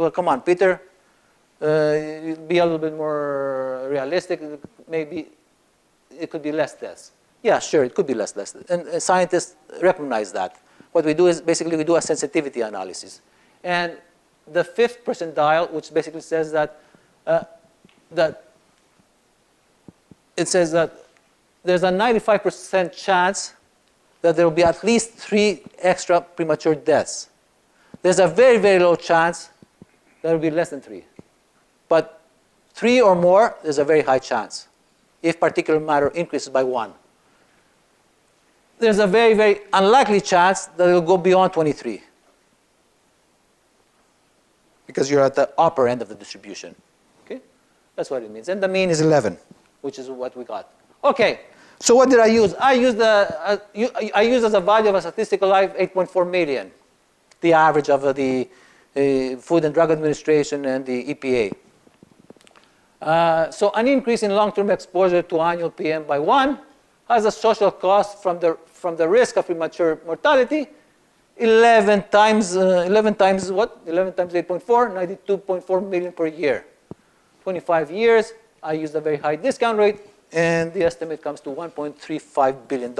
Well, come on, Peter. Be a little bit more realistic. Maybe it could be less deaths. Yeah, sure, it could be less deaths. And scientists recognize that. What we do is basically we do a sensitivity analysis. And the 5th percentile, which basically says that, it says that there's a 95% chance that there will be at least 3 extra premature deaths. There's a very, very low chance that it will be less than 3. But 3 or more, there's a very high chance if particulate matter increases by 1. There's a very, very unlikely chance that it will go beyond 23 because you're at the upper end of the distribution. Okay? That's what it means. And the mean is 11, which is what we got. Okay. So what did I use? I used as a value of a statistical life 8.4 million, the average of the Food and Drug Administration and the EPA. So an increase in long-term exposure to annual PM by 1 has a social cost from the risk of premature mortality. 11 times what? 11 times 8.4, 92.4 million per year. 25 years. I used a very high discount rate, and the estimate comes to $1.35 billion.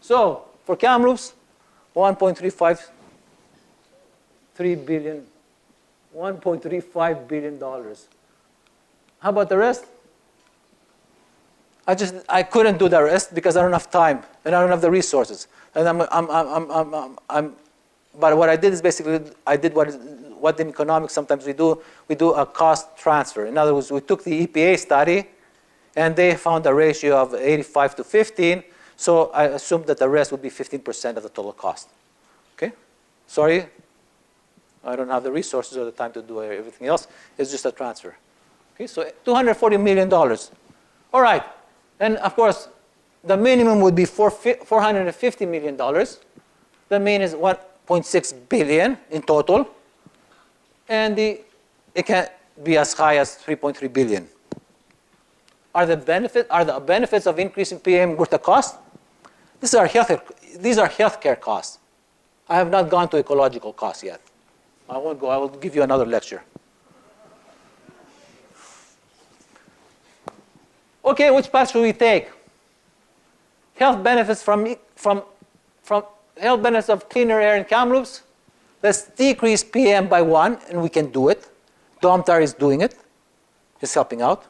So for Kamloops, $1.35 billion. How about the rest? I couldn't do the rest because I don't have time and I don't have the resources. And but what I did is basically I did what in economics sometimes we do. We do a cost transfer. In other words, we took the EPA study, and they found a ratio of 85 to 15. So I assumed that the rest would be 15% of the total cost. Okay? Sorry, I don't have the resources or the time to do everything else. It's just a transfer. Okay, so $240 million. All right. And of course, the minimum would be $450 million. The mean is 1.6 billion in total. And it can be as high as 3.3 billion. Are the benefits of increasing PM worth the cost? These are healthcare costs. I have not gone to ecological costs yet. I won't go. I will give you another lecture. Okay, which path should we take? Health benefits from health benefits of cleaner air in Kamloops. Let's decrease PM by 1, and we can do it. Domtar is doing it. He's helping out.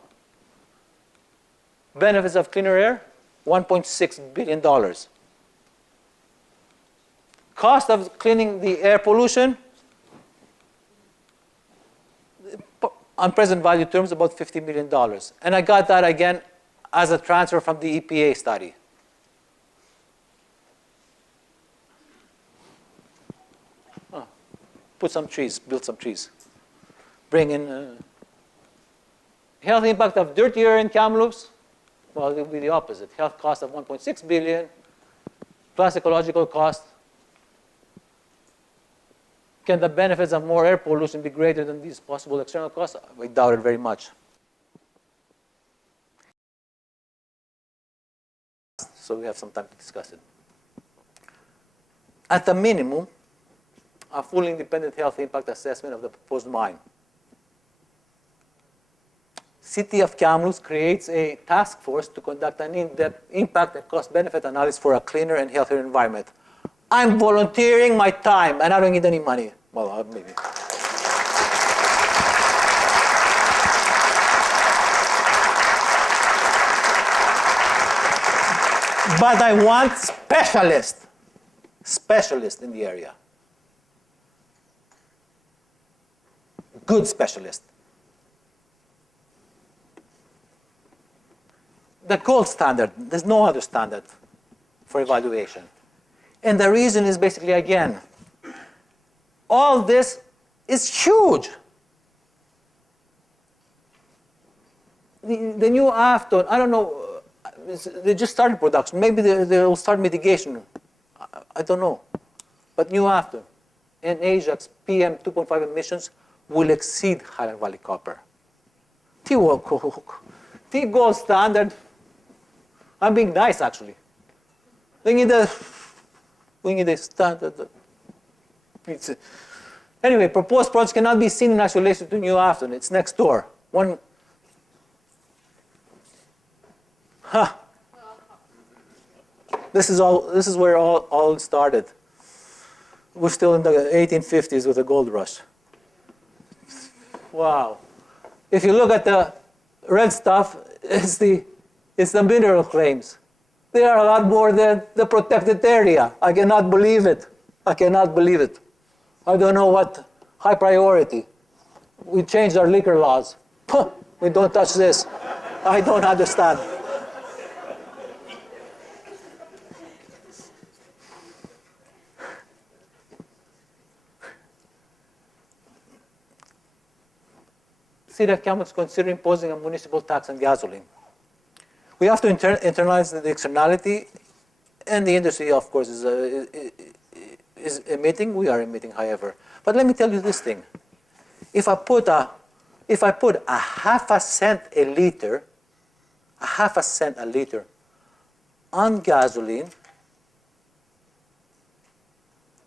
Benefits of cleaner air, $1.6 billion. Cost of cleaning the air pollution, on present value terms, about $50 million. And I got that again as a transfer from the EPA study. Put some trees, build some trees. Bring in health impact of dirtier in Kamloops. Well, it will be the opposite. Health cost of 1.6 billion plus ecological cost. Can the benefits of more air pollution be greater than these possible external costs? I doubt it very much. So we have some time to discuss it. At the minimum, a fully independent health impact assessment of the proposed mine. City of Kamloops creates a task force to conduct an in-depth impact and cost-benefit analysis for a cleaner and healthier environment. I'm volunteering my time, and I don't need any money. Well, maybe. But I want specialists in the area. Good specialist. The gold standard, there's no other standard for evaluation. And the reason is basically, again, all this is huge. The new Afton, I don't know, they just started production. Maybe they'll start mitigation. I don't know. But new Afton and Ajax PM 2.5 emissions will exceed Highland Valley Copper. The gold standard. I'm being nice, actually. We need a standard. Anyway, proposed projects cannot be seen in isolation to New Afton. It's next door. This is where all started. We're still in the 1850s with the gold rush. Wow. If you look at the red stuff, it's the mineral claims. They are a lot more than the protected area. I cannot believe it. I cannot believe it. I don't know what high priority. We changed our liquor laws. We don't touch this. I don't understand. City of Kamloops considering imposing a municipal tax on gasoline. We have to internalize the externality, and the industry, of course, is emitting. We are emitting, however. But let me tell you this thing: if I put a half a cent a liter on gasoline,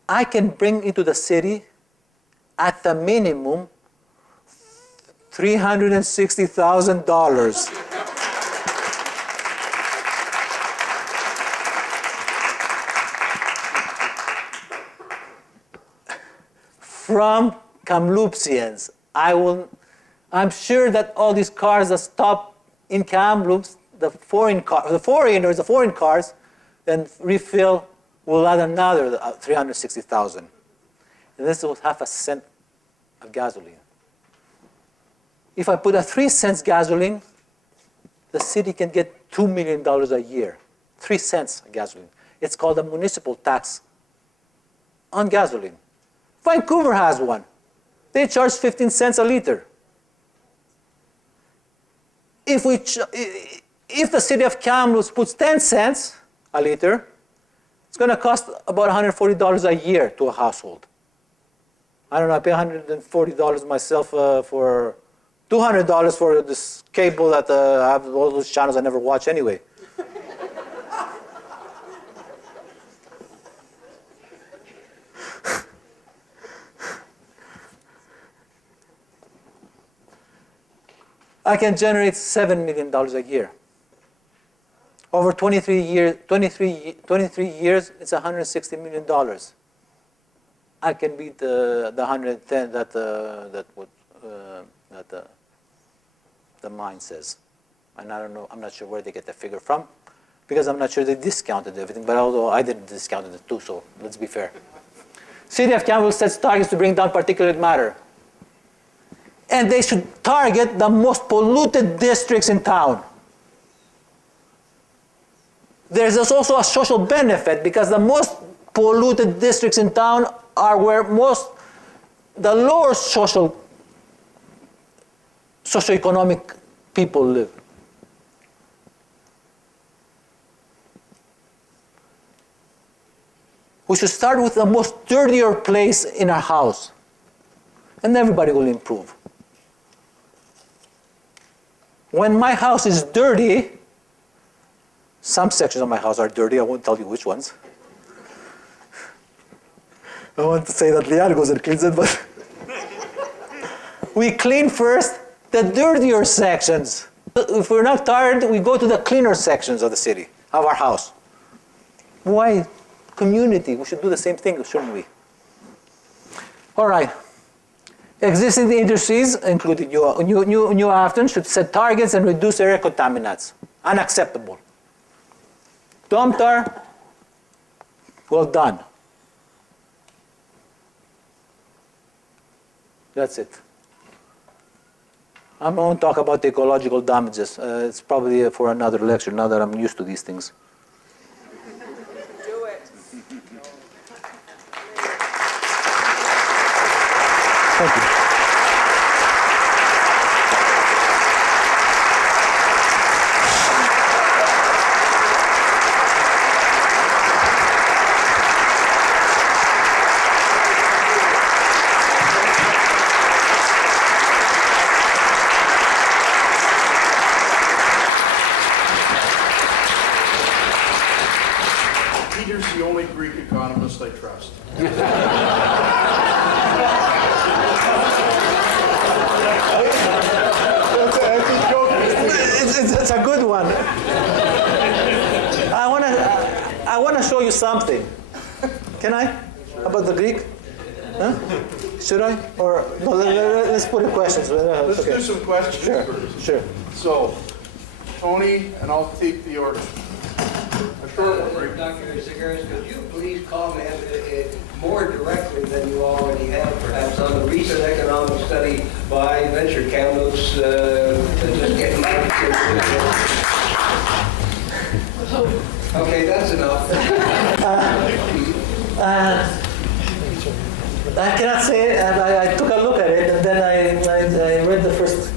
I can bring into the city, at the minimum, $360,000. From Kamloopsians. I'm sure that all these cars that stop in Kamloops, the foreign cars, then refill will add another 360,000. And this was half a cent of gasoline. If I put a 3 cents gasoline, the city can get $2 million a year. 3 cents of gasoline. It's called a municipal tax on gasoline. Vancouver has one. They charge 15 cents a liter. If the city of Kamloops puts 10 cents a liter, it's going to cost about $140 a year to a household. I don't know, I pay $140 myself for $200 for this cable that I have all those channels I never watch anyway. I can generate $7 million a year. Over 23 years, it's $160 million. I can beat the 110 that the mine says. And I don't know, I'm not sure where they get the figure from, because I'm not sure they discounted everything, but although I didn't discount it too, so let's be fair. City of Kamloops sets targets to bring down particulate matter. And they should target the most polluted districts in town. There's also a social benefit, because the most polluted districts in town are where the lower socioeconomic people live. We should start with the most dirtier place in our house, and everybody will improve. When my house is dirty, some sections of my house are dirty, I won't tell you which ones. I want to say that Liane goes and cleans it, but we clean first the dirtier sections. If we're not tired, we go to the cleaner sections of the city, of our house. Why? Community, we should do the same thing, shouldn't we? All right. Existing industries, including New Afton, should set targets and reduce air contaminants. Unacceptable. Domtar, well done. That's it. I won't talk about the ecological damages. It's probably for another lecture, now that I'm used to these things. Do it. Thank you. Peter's the only Greek economist I trust. to show you something. Can I? About the Greek? Huh? Should I? Or no, let's put the questions. Let's do some questions Sure, first. sure. So, Tony, and I'll take the order. A short one, right? Dr. Tsigaris, could you please comment more directly than you already have, perhaps, on the recent economic study by Venture Kamloops, just getting back to Okay, that's enough. I cannot say it. I took a look at it, and then I read the first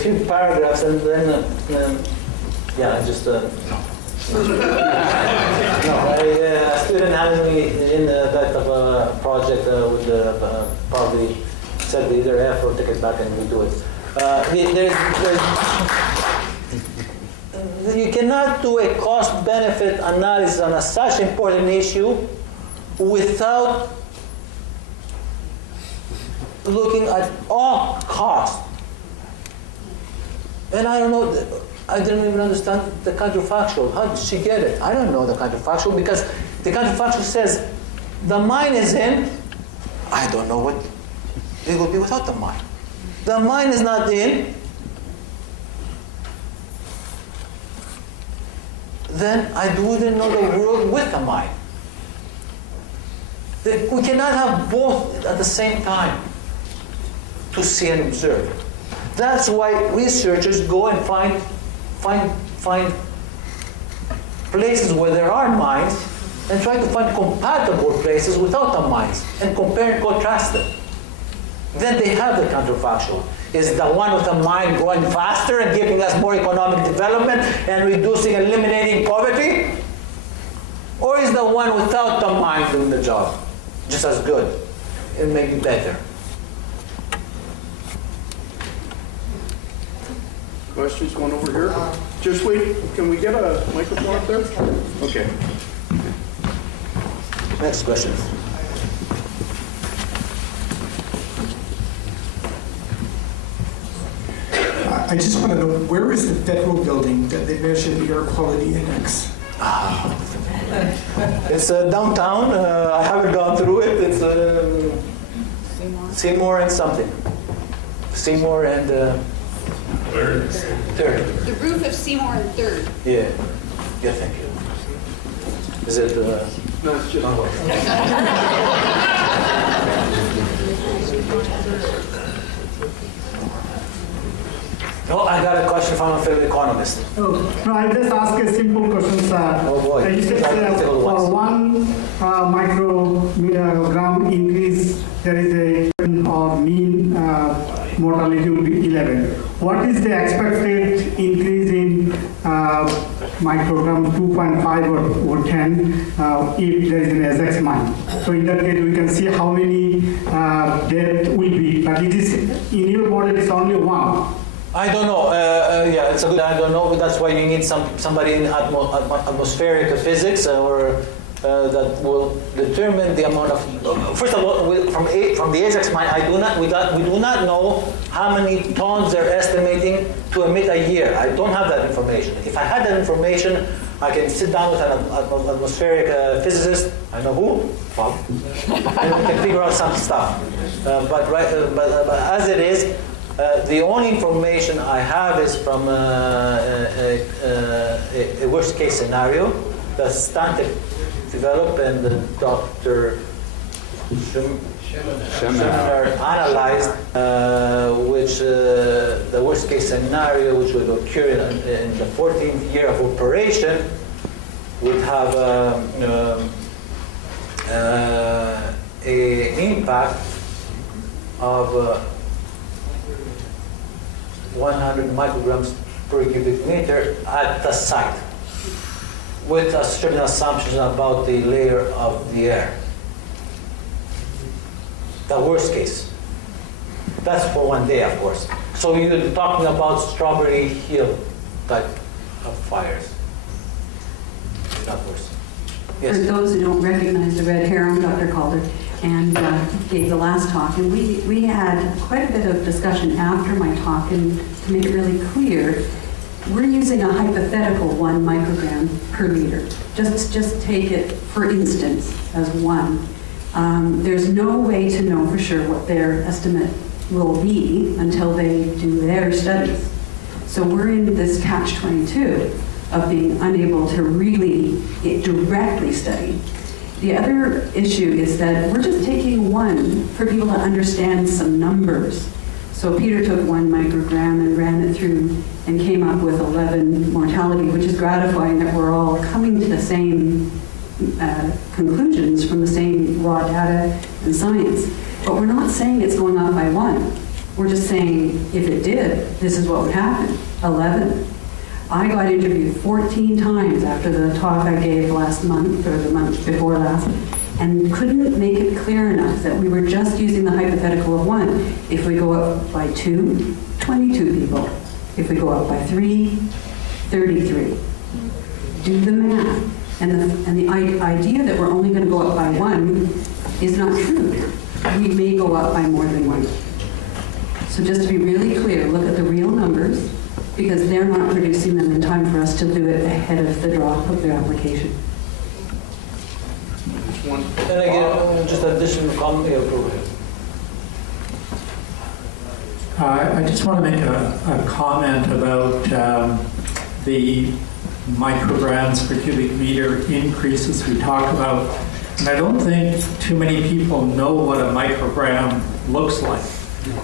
few paragraphs, and then yeah, I just no. A student having me in that of a project would probably set either F or take it back and redo it. You cannot do a cost-benefit analysis on such important issue without looking at all costs. And I don't know, I didn't even understand the counterfactual. How did she get it? I don't know the counterfactual, because the counterfactual says the mine is in, I don't know what it will be without the mine. The mine is not in, then I wouldn't know the world with the mine. We cannot have both at the same time to see and observe. That's why researchers go and find places where there are mines and try to find compatible places without the mines and compare and contrast them. Then they have the counterfactual. Is the one with the mine growing faster and giving us more economic development and eliminating poverty? Or is the one without the mine doing the job just as good and maybe better? Questions, one over here. Just wait, can we get a microphone up there? Okay. Next question. I just want to know, where is the federal building that they measured the air quality index? It's downtown. I haven't gone through it. It's Seymour and something. Seymour and Third. The roof of Seymour and Third. Yeah. Yeah, thank you. Is it? No, it's just. No, I got a question from a fellow economist. Oh, no, I just ask a simple question, sir. Oh boy. You said for 1 microgram increase, there is a mean mortality will be 11. What is the expected increase in microgram 2.5 or 10 if there is an SX mine? So in that case, we can see how many death will be. But it is in your model, it's only 1. I don't know. Yeah, it's a good. I don't know. That's why you need somebody in atmospheric physics or that will determine the amount of. First of all, from the ASX mine, we do not know how many tons they're estimating to emit a year. I don't have that information. If I had that information, I can sit down with an atmospheric physicist. I know who, Bob, and we can figure out some stuff. But as it is. The only information I have is from a worst-case scenario that Stantec developed and Dr. Schemmer analyzed, which the worst-case scenario, which would occur in the 14th year of operation, would have an impact of 100 micrograms per cubic meter at the site, with certain assumptions about the layer of the air. The worst case. That's for one day, of course. So you're talking about Strawberry Hill type of fires. Not worse. Yes. For those who don't recognize the red hair, I'm Dr. Calder, and gave the last talk. And we had quite a bit of discussion after my talk, and to make it really clear, we're using a hypothetical 1 microgram per liter. Just take it for instance as 1. There's no way to know for sure what their estimate will be until they do their studies. So we're in this catch-22 of being unable to really directly study. The other issue is that we're just taking 1 for people to understand some numbers. So Peter took 1 microgram and ran it through and came up with 11 mortality, which is gratifying that we're all coming to the same conclusions from the same raw data and science. But we're not saying it's going up by 1. We're just saying if it did, this is what would happen, 11. I got interviewed 14 times after the talk I gave last month, or the month before last, and couldn't make it clear enough that we were just using the hypothetical of 1. If we go up by 2, 22 people. If we go up by 3, 33. Do the math. And the idea that we're only going to go up by 1 is not true. We may go up by more than 1. So just to be really clear, look at the real numbers, because they're not producing them in time for us to do it ahead of the drop of their application. One. And again, just additional comment. I just want to make a comment about the micrograms per cubic meter increases we talk about. And I don't think too many people know what a microgram looks like.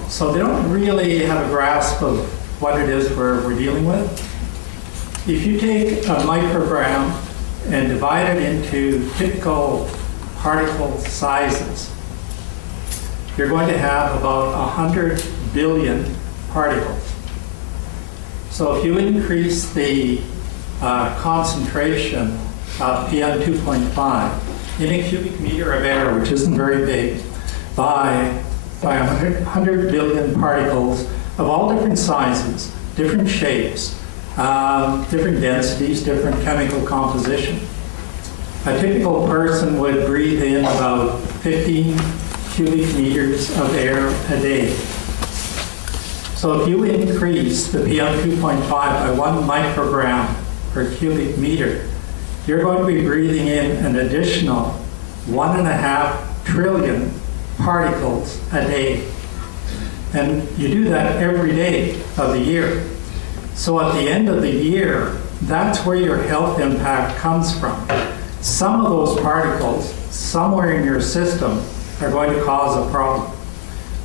So they don't really have a grasp of what it is we're dealing with. If you take a microgram and divide it into typical particle sizes, you're going to have about 100 billion particles. So if you increase the concentration of PM2.5 in a cubic meter of air, which isn't very big, by 100 billion particles of all different sizes, different shapes, different densities, different chemical composition. A typical person would breathe in about 15 cubic meters of air a day. So if you increase the PM2.5 by 1 microgram per cubic meter, you're going to be breathing in an additional 1.5 trillion particles a day. And you do that every day of the year. So at the end of the year, that's where your health impact comes from. Some of those particles, somewhere in your system, are going to cause a problem.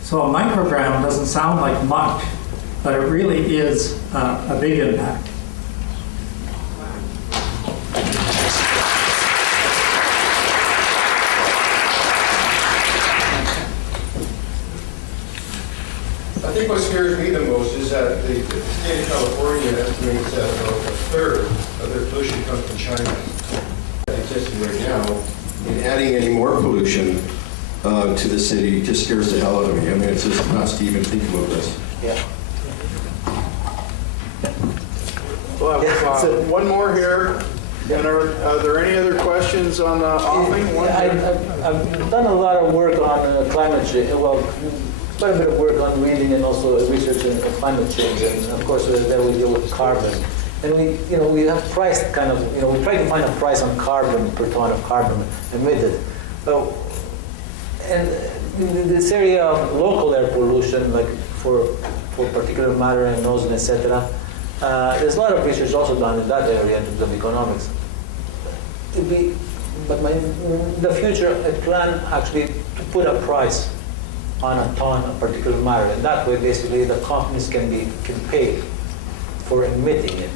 So a microgram doesn't sound like much, but it really is a big impact. I think what scares me the most is that the state of California estimates that about 1/3 of their pollution comes from China. That existing right now, and adding any more pollution to the city just scares the hell out of me. I mean, it's just nuts to even think about this. Yeah. We'll have one more here. And are there any other questions on offing? I've done a lot of work on climate change. Well, quite a bit of work on reading and also research in climate change, and of course there we deal with carbon. And we have priced kind of, we try to find a price on carbon per ton of carbon emitted. And in this area of local air pollution, like for particular matter and ozone, etc., there's a lot of research also done in that area in terms of economics. But in the future, I plan actually to put a price on a ton of particular matter, and that way basically the companies can pay for emitting it.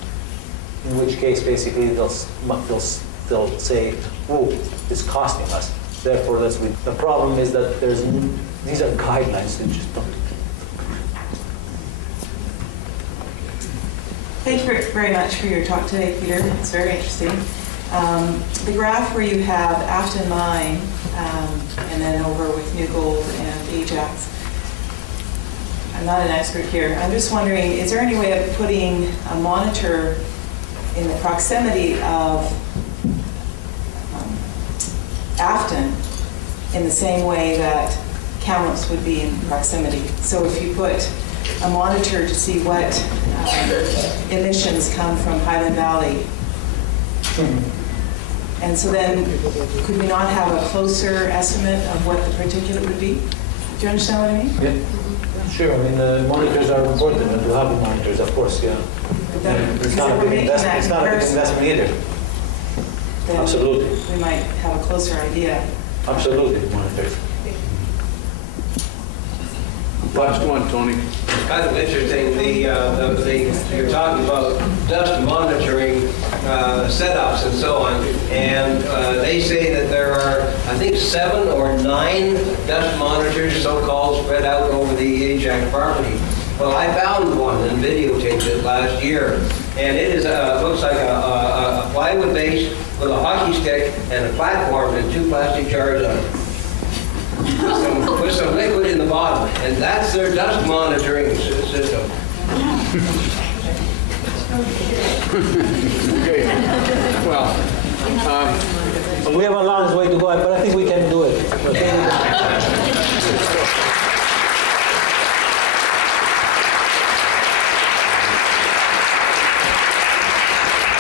In which case basically they'll say, "Oh, it's costing us. Therefore, let's." The problem is that these are guidelines that just don't. Thank you very much for your talk today, Peter. It's very interesting. The graph where you have Afton Mine and then over with New Gold and Ajax. I'm not an expert here. I'm just wondering, is there any way of putting a monitor in the proximity of Afton in the same way that Kamloops would be in proximity? So if you put a monitor to see what emissions come from Highland Valley. And so then, could we not have a closer estimate of what the particulate would be? Do you understand what I mean? Yeah, sure. I mean, the monitors are important, and we'll have the monitors, of course, yeah. But then, And it's because not if a we're big making that investment. It's not a big comparison, investment either. then Absolutely. we might have a closer idea. Absolutely, monitors. Last one, Tony. It's kind of interesting, you're talking about dust monitoring setups and so on, and they say that there are, I think, 7 or 9 dust monitors, so-called, spread out over the Ajax property. Well, I found one and videotaped it last year, and it is looks like a plywood base with a hockey stick and a platform and 2 plastic jars on it. With some liquid in the bottom, and that's their dust monitoring system. Okay, well, We have a long way to go, but I think we can do it.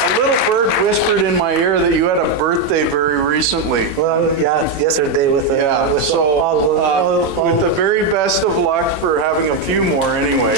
a little bird whispered in my ear that you had a birthday very recently. Well, yeah, yesterday with Yeah, with so all with the very best of luck for having a few more anyway.